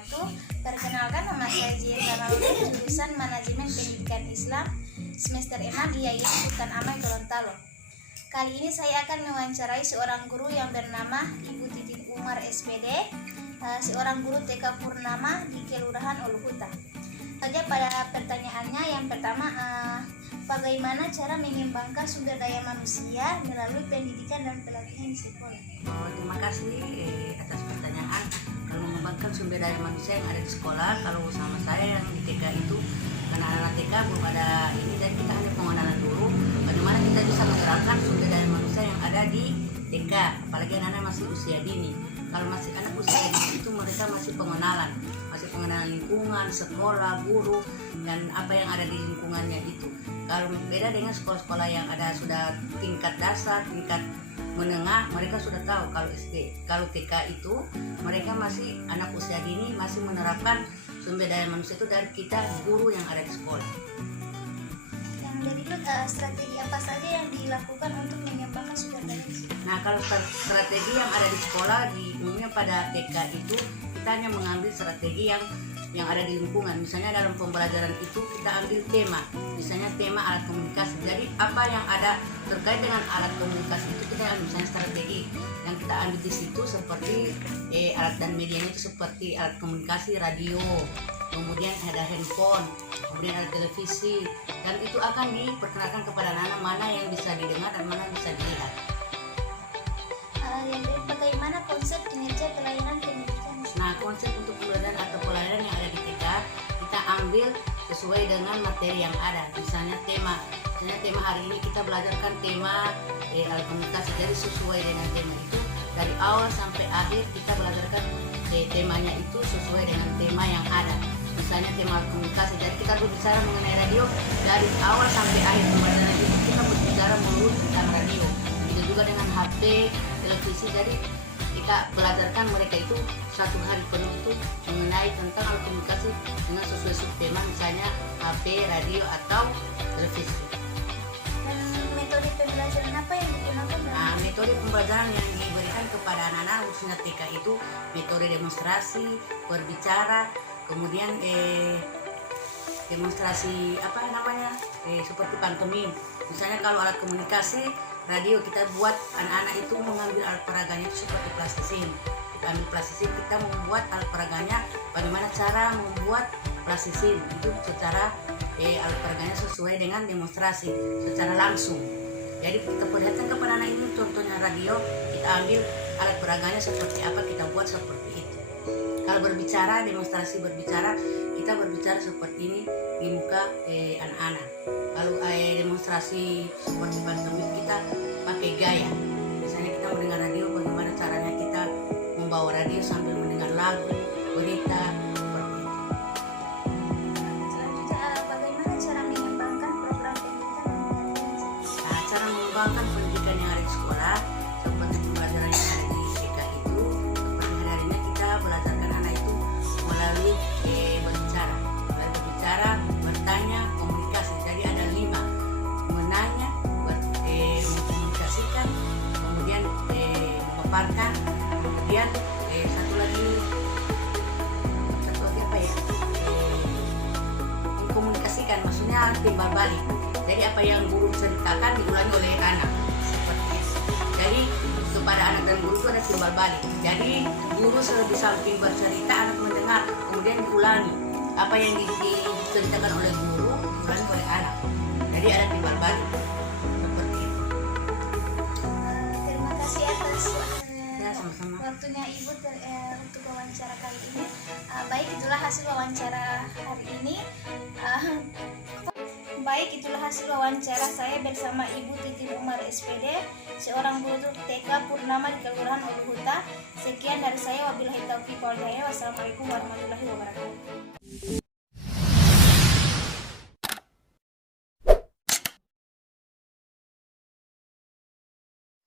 wabarakatuh. Perkenalkan, nama saya Jia Naudi, jurusan Manajemen Pendidikan Islam semester 6 di Yayasan Sultan Amai Gorontalo. Kali ini saya akan mewawancarai seorang guru yang bernama Ibu Titin Umar SPD, seorang guru TK Purnama di Kelurahan Uluhuta. Saja pada pertanyaannya, yang pertama, bagaimana cara mengembangkan sumber daya manusia melalui pendidikan dan pelatihan di sekolah? Terima kasih atas pertanyaan. Kalau mengembangkan sumber daya manusia yang ada di sekolah, kalau sama saya yang di TK itu, karena anak-anak TK belum ada ini, dan kita hanya pengenalan dulu bagaimana kita bisa menggerakkan sumber daya manusia yang ada di TK, apalagi anak-anak masih usia dini. Kalau masih anak usia dini itu mereka masih pengenalan lingkungan, sekolah, guru, dan apa yang ada di lingkungannya itu. Kalau beda dengan sekolah-sekolah yang ada sudah tingkat dasar, tingkat menengah, mereka sudah tahu. Kalau SD, kalau TK itu mereka masih anak usia dini, masih menerapkan sumber daya manusia itu dari kita guru yang ada di sekolah. Yang dari itu strategi apa saja yang dilakukan untuk mengembangkan sumber daya? Nah, kalau strategi yang ada di sekolah, di umumnya pada TK itu kita hanya mengambil strategi yang ada di lingkungan. Misalnya dalam pembelajaran itu kita ambil tema, misalnya tema alat komunikasi. Jadi apa yang ada terkait dengan alat komunikasi itu kita ambil, misalnya strategi yang kita ambil di situ seperti alat dan medianya itu seperti alat komunikasi radio, kemudian ada handphone, kemudian ada televisi, dan itu akan diperkenalkan kepada anak-anak mana yang bisa didengar dan mana yang bisa dilihat. Bagaimana konsep kinerja pelayanan pendidikan? Nah, konsep untuk pembelajaran atau pelayanan yang ada di TK kita ambil sesuai dengan materi yang ada. Misalnya tema hari ini kita belajarkan tema alat komunikasi, jadi sesuai dengan tema itu dari awal sampai akhir kita belajarkan temanya itu sesuai dengan tema yang ada. Misalnya tema alat komunikasi, jadi kita berbicara mengenai radio dari awal sampai akhir pembelajaran itu kita berbicara melulu tentang radio. Itu juga dengan HP, televisi, jadi kita belajarkan mereka itu satu hari penuh itu mengenai tentang alat komunikasi dengan sesuai subtema, misalnya HP, radio, atau televisi. Dan metode pembelajaran apa yang digunakan? Nah, metode pembelajaran yang diberikan kepada anak-anak khususnya TK itu metode demonstrasi, berbicara, kemudian demonstrasi seperti pantomim. Misalnya kalau alat komunikasi radio, kita buat anak-anak itu mengambil alat peraganya itu seperti plastisin. Kita ambil plastisin, kita membuat alat peraganya, bagaimana cara membuat plastisin itu secara alat peraganya sesuai dengan demonstrasi secara langsung. Jadi kita perlihatkan kepada anak ini, contohnya radio, kita ambil alat peraganya seperti apa, kita buat seperti itu. Kalau berbicara, demonstrasi berbicara, kita berbicara seperti ini di muka anak-anak. Kalau demonstrasi seperti pantomim, kita pakai gaya. Misalnya kita mendengar radio, bagaimana caranya kita membawa radio sambil mendengar lagu, berita, seperti itu. Selanjutnya, bagaimana cara mengembangkan program pendidikan dan pelatihan? Nah, cara mengembangkan pendidikan yang ada di sekolah seperti pembelajaran yang ada di TK itu, seperti hari-harinya kita belajarkan anak itu melalui berbicara, bertanya, komunikasi. Jadi ada 5: menanya, mengkomunikasikan, kemudian memaparkan, kemudian satu lagi apa ya? Mengkomunikasikan, maksudnya timbal balik. Jadi apa yang guru ceritakan diulangi oleh anak, seperti itu. Jadi kepada anak dan guru itu ada timbal balik. Jadi guru di samping bercerita, anak mendengar, kemudian diulangi. Apa yang diceritakan oleh guru diulangi oleh anak. Jadi ada timbal balik, seperti itu. Terima kasih atas Sama-sama. waktunya Ibu untuk wawancara kali ini. Baik, itulah hasil wawancara hari ini. Baik, itulah hasil wawancara saya bersama Ibu Titin Umar SPD, seorang guru TK Purnama di Kelurahan Uluhuta. Sekian dari saya, wabillahi taufiq wal hidayah. Wassalamualaikum warahmatullahi wabarakatuh.